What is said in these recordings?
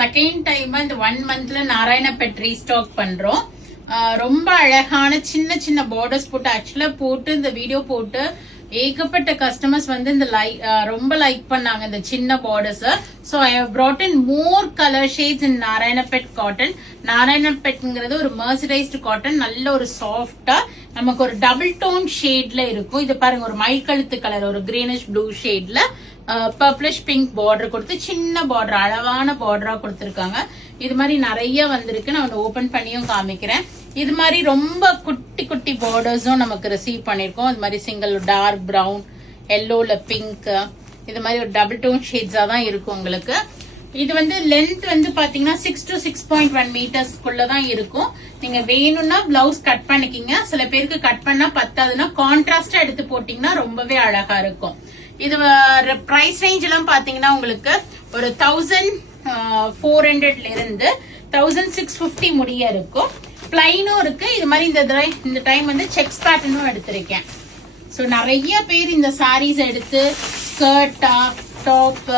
Second time இந்த 1 மந்த்ல நாராயணபெட் restock பண்றோம். ரொம்ப அழகான சின்ன சின்ன பார்டர்ஸ் போட்டு ஆக்சுவலா போட்டு இந்த வீடியோ போட்டு ஏகப்பட்ட கஸ்டமர்ஸ் வந்து இந்த ரொம்ப லைக் பண்ணாங்க இந்த சின்ன borders. So I have brought in more color shades in Narayanpet cotton. நாராயணபெட்ங்கிறது ஒரு மர்சரைஸ்டு காட்டன், நல்ல ஒரு சாஃப்டா நமக்கு ஒரு டபுள் டோன் ஷேட்ல இருக்கும். இது பாருங்க, ஒரு மை கழுத்து கலர், ஒரு கிரீனிஷ் ப்ளூ ஷேட்ல பர்பிளிஷ் பிங்க் பார்டர் கொடுத்து சின்ன பார்டர், அழகான பார்டரா கொடுத்திருக்காங்க. இது மாதிரி நிறைய வந்திருக்கு. நான் ஓபன் பண்ணியும் காமிக்கிறேன். இது மாதிரி ரொம்ப குட்டி குட்டி பார்டர்ஸும் நமக்கு ரிசீவ் பண்ணிருக்கோம். இது மாதிரி சிங்கிள் டார்க் பிரவுன், எல்லோல பிங்க், இது மாதிரி ஒரு டபுள் டோன் ஷேட்ஸா தான் இருக்கும் உங்களுக்கு. இது வந்து லென்த் வந்து பாத்தீங்கன்னா 6 to 6.1 மீட்டர்ஸ்க்குள்ளதான் இருக்கும். நீங்க வேணும்னா பிளவுஸ் கட் பண்ணிக்கிங்க. சில பேருக்கு கட் பண்ணா பத்தாதுன்னா கான்ட்ராஸ்டா எடுத்து போட்டீங்கன்னா ரொம்பவே அழகா இருக்கும். இது பிரைஸ் ரேஞ்ச் எல்லாம் பாத்தீங்கன்னா உங்களுக்கு ஒரு 1400 இருந்து 1650 முடிய இருக்கும். பிளைனும் இருக்கு. இது மாதிரி இந்த டைம் வந்து செக்ஸ் பேட்டர்னும் எடுத்திருக்கேன். சோ நிறைய பேர் இந்த சாரீஸ் எடுத்து ஸ்கர்ட்டா, டாப்,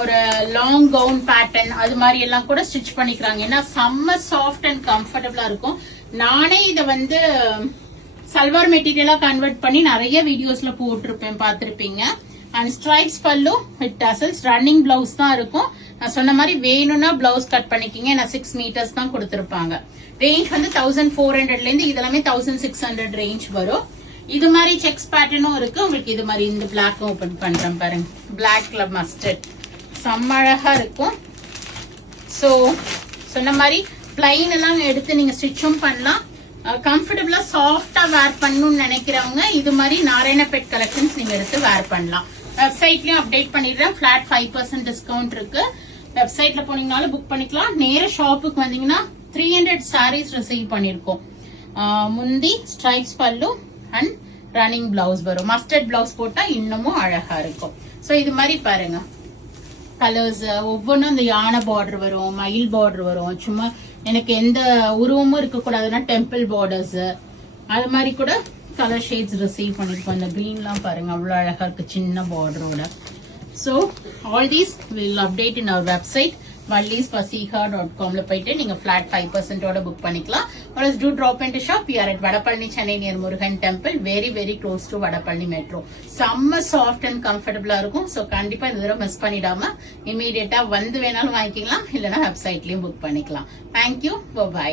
ஒரு லாங் கவுன் பேட்டர்ன் அது மாதிரி எல்லாம் கூட ஸ்டிச் பண்ணிக்கிறாங்க. ஏன்னா செம்ம சாஃப்ட் அண்ட் கம்ஃபர்டபுளா இருக்கும். நானே இதை வந்து சல்வார் மெட்டீரியலா கன்வெர்ட் பண்ணி நிறைய வீடியோஸ்ல போட்டிருப்பேன், பாத்திருப்பீங்க. அண்ட் ஸ்ட்ரைப்ஸ் பல்லு வித் டசல்ஸ், ரன்னிங் பிளவுஸ் தான் இருக்கும். நான் சொன்ன மாதிரி வேணும்னா பிளவுஸ் கட் பண்ணிக்கிங்க. நான் 6 மீட்டர்ஸ் தான் கொடுத்திருப்பாங்க. ரேஞ்ச் வந்து 1400 இருந்து இதெல்லாமே 1600 ரேஞ்ச் வரும். இது மாதிரி செக்ஸ் பேட்டர்னும் இருக்கு உங்களுக்கு. இது மாதிரி இந்த பிளாக் ஓபன் பண்றேன் பாருங்க, பிளாக்ல மஸ்டர்ட் செம்ம அழகா இருக்கும். சோ சொன்ன மாதிரி பிளைன் எல்லாம் எடுத்து நீங்க ஸ்டிச்சும் பண்ணலாம். கம்ஃபர்டபுளா சாஃப்டா வேர் பண்ணணும்னு நினைக்கிறவங்க இது மாதிரி நாராயணபெட் கலெக்ஷன்ஸ் நீங்க எடுத்து வேர் பண்ணலாம். வெப்சைட்லயும் அப்டேட் பண்ணிடுறேன். பிளாட் 5% டிஸ்கவுண்ட் இருக்கு. வெப்சைட்ல போனீங்கனாலும் புக் பண்ணிக்கலாம். நேர ஷாப்புக்கு வந்தீங்கன்னா 300 சாரீஸ் ரிசீவ் பண்ணிருக்கோம். முந்தி ஸ்ட்ரைப்ஸ் பல்லு அண்ட் ரன்னிங் பிளவுஸ் வரும். மஸ்டர்ட் பிளவுஸ் போட்டா இன்னமும் அழகா இருக்கும். சோ இது மாதிரி பாருங்க கலர்ஸ் ஒவ்வொன்றும். இந்த யானை பார்டர் வரும், மயில் பார்டர் வரும். சும்மா எனக்கு எந்த உருவமும் இருக்க கூடாதுன்னா டெம்பிள் பார்டர்ஸ் அது மாதிரி கூட கலர் ஷேட்ஸ் ரிசீவ் பண்ணிருக்கோம். இந்த கிரீன்லாம் பாருங்க அவ்வளவு அழகா இருக்கு சின்ன பார்டரோட. So all these will update in our website vallispasiha.com போயிட்டு நீங்க flat 5% ஓட புக் பண்ணிக்கலாம். or else do drop into shop. We are at Vadapalani, Chennai near Murugan Temple, very close to Vadapalani metro. செம்ம சாஃப்ட் அண்ட் கம்ஃபர்டபுளா இருக்கும். So கண்டிப்பா இந்த தடவை மிஸ் பண்ணிடாம இமீடியட்டா வந்து வேணாலும் வாங்கிக்கலாம், இல்லைன்னா வெப்சைட்லயும் புக் பண்ணிக்கலாம். Thank you, by.